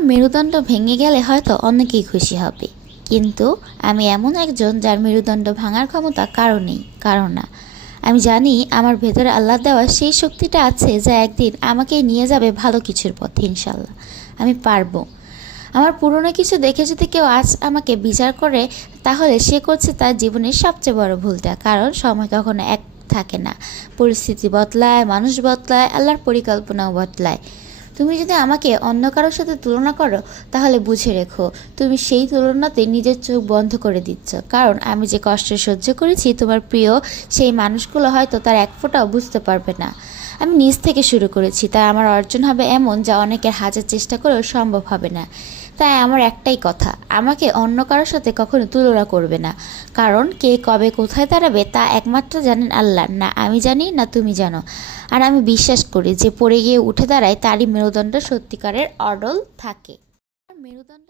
মেরুদণ্ড ভেঙে গেলে হয়তো অনেকেই খুশি হবে। কিন্তু আমি এমন একজন যার মেরুদণ্ড ভাঙার ক্ষমতা কারও নেই, কারও না। আমি জানি আমার ভেতরে আল্লাহ দেওয়া সেই শক্তিটা আছে যা একদিন আমাকে নিয়ে যাবে ভালো কিছুর পথে ইনশাল্লাহ আমি পারব। আমার পুরনো কিছু দেখে যদি কেউ আজ আমাকে বিচার করে, তাহলে সে করছে তার জীবনের সবচেয়ে বড় ভুলটা। কারণ সময় কখনো এক থাকে না। পরিস্থিতি বদলায়, মানুষ বদলায়, আল্লাহর পরিকল্পনাও বদলায়। তুমি যদি আমাকে অন্য কারোর সাথে তুলনা করো, তাহলে বুঝে রেখো, তুমি সেই তুলনাতে নিজের চোখ বন্ধ করে দিচ্ছ। কারণ আমি যে কষ্ট সহ্য করেছি, তোমার প্রিয় সেই মানুষগুলো হয়তো তার এক ফোঁটাও বুঝতে পারবে না। আমি নিজ থেকে শুরু করেছি, তাই আমার অর্জন হবে এমন যা অনেকের হাজার চেষ্টা করেও সম্ভব হবে না। তাই আমার একটাই কথা, আমাকে অন্য কারোর সাথে কখনো তুলনা করবে না। কারণ কে কবে কোথায় দাঁড়াবে, তা একমাত্র জানেন আল্লাহ, না আমি জানি, না তুমি জানো। আর আমি বিশ্বাস করি, যে পড়ে গিয়ে উঠে দাঁড়ায় তারই মেরুদণ্ড সত্যিকারের অডল থাকে। মেরুদণ্ড